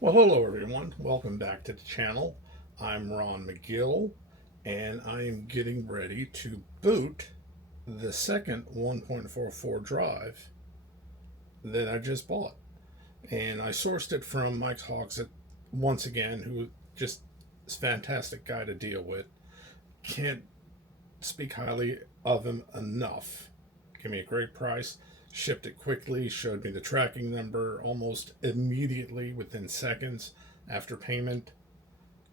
Well, hello everyone. Welcome back to the channel. I'm Ron McGill, and I am getting ready to boot the second 1.44 drive that I just bought. And I sourced it from Mike Hawks once again, who just is a fantastic guy to deal with. Can't speak highly of him enough. Gave me a great price, shipped it quickly, showed me the tracking number almost immediately within seconds after payment.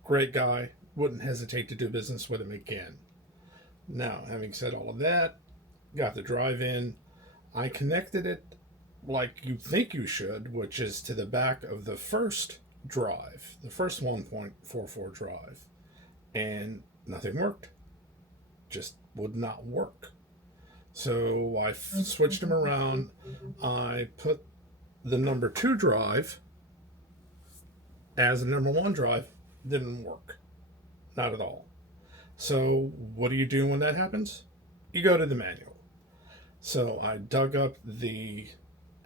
Great guy. Wouldn't hesitate to do business with him again. Now, having said all of that, got the drive in. I connected it like you think you should, which is to the back of the first drive, the first 1.44 drive, and nothing worked. Just would not work. So I switched them around. I put the number two drive as the number one drive. Didn't work. Not at all. So what do you do when that happens? You go to the manual. So I dug up the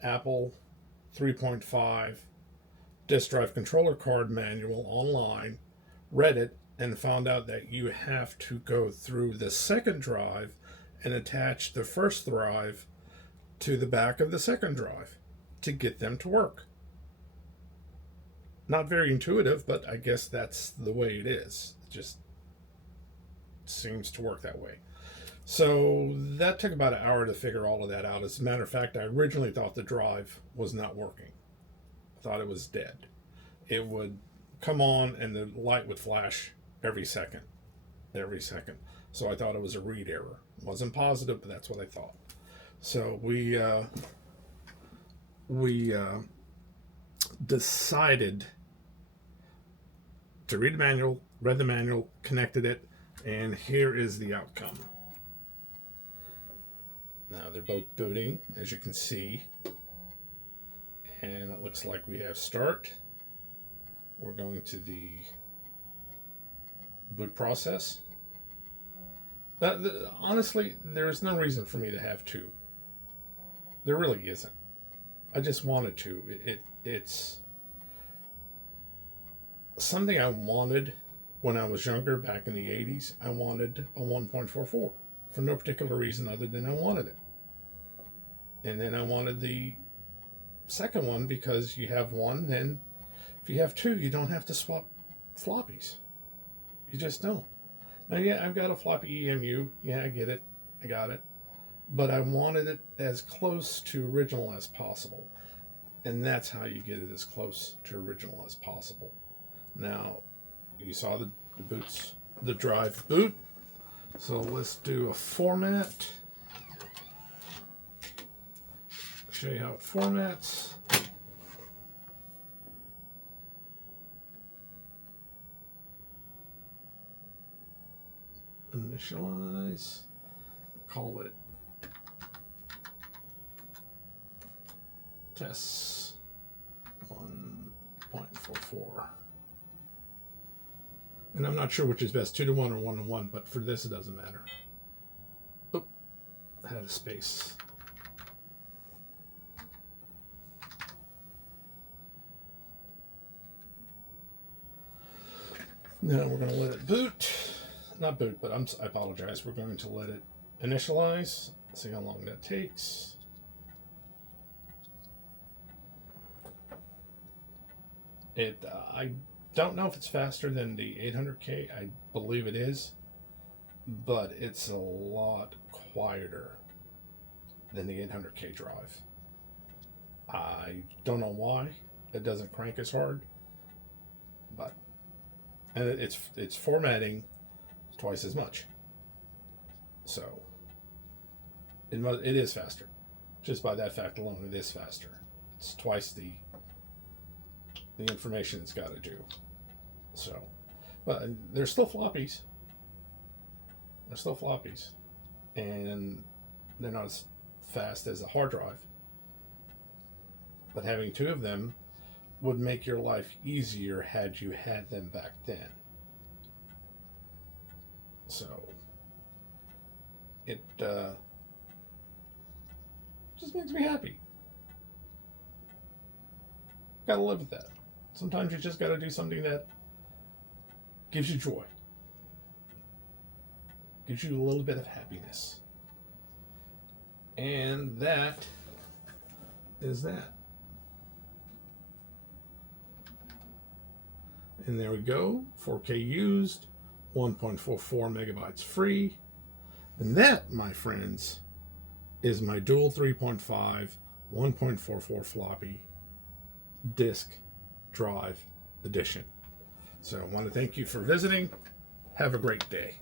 Apple 3.5 disk drive controller card manual online, read it, and found out that you have to go through the second drive and attach the first drive to the back of the second drive to get them to work. Not very intuitive, but I guess that's the way it is. It just seems to work that way. So that took about an hour to figure all of that out. As a matter of fact, I originally thought the drive was not working. I thought it was dead. It would come on and the light would flash every second. Every second. So I thought it was a read error. Wasn't positive, but that's what I thought. So we decided to read the manual, read the manual, connected it, and here is the outcome. Now they're both booting, as you can see, and it looks like we have start. We're going to the boot process. Honestly, there's no reason for me to have two. There really isn't. I just wanted to. It's something I wanted when I was younger, back in the 80s. I wanted a 1.44 for no particular reason other than I wanted it. And then I wanted the second one because you have one, then if you have two, you don't have to swap floppies. You just don't. Now, yeah, I've got a floppy EMU. Yeah, I get it. I got it. But I wanted it as close to original as possible. And that's how you get it as close to original as possible. Now, you saw the boots, the drive boot. So let's do a format. Show you how it formats. Initialize. Call it tests 1.44. And I'm not sure which is best, 2 to 1 or 1 to 1, but for this it doesn't matter. Oh, I had a space. Now we're going to let it boot. Not boot, but I apologize. We're going to let it initialize. See how long that takes. I don't know if it's faster than the 800K. I believe it is, but it's a lot quieter than the 800K drive. I don't know why it doesn't crank as hard, but and it's formatting twice as much. So it is faster. Just by that fact alone, it is faster. It's twice the information it's got to do. So, but they're still floppies. They're still floppies, and they're not as fast as a hard drive. But having two of them would make your life easier had you had them back then. So it just makes me happy. Gotta live with that. Sometimes you just got to do something that gives you joy, gives you a little bit of happiness. And that is that. And there we go, 4K used, 1.44 megabytes free. And that, my friends, is my dual 3.5, 1.44 floppy disk drive edition. So I want to thank you for visiting. Have a great day.